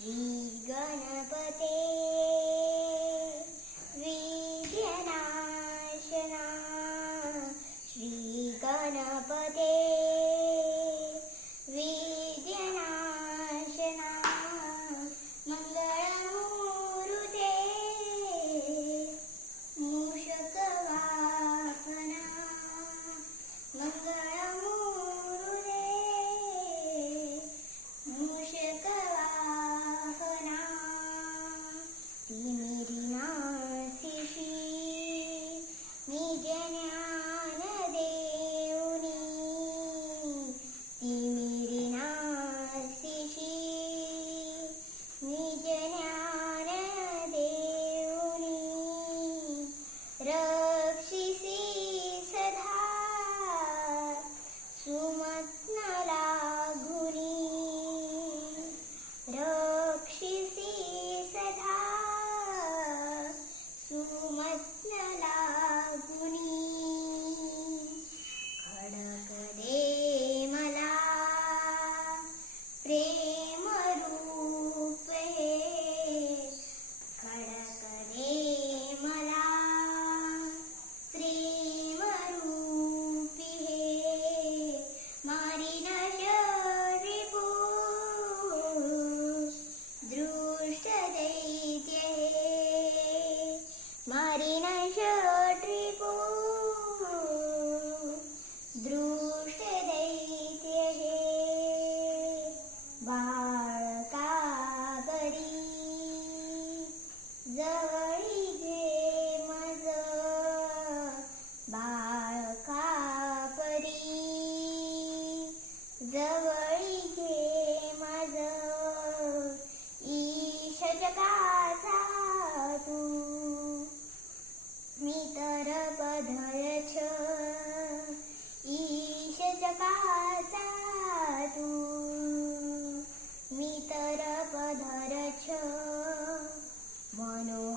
श्रीगणपते तिमिरिनाशिषी निजज्ञानदेवनी तिमिरिनाशिषी निजज्ञानदेवनी रक्षिसि Nala. जवळी घे मज ईश जगाचा तू. मी तर पधरछ ईश जगाचा तू. मी तर पधरछ मनोहर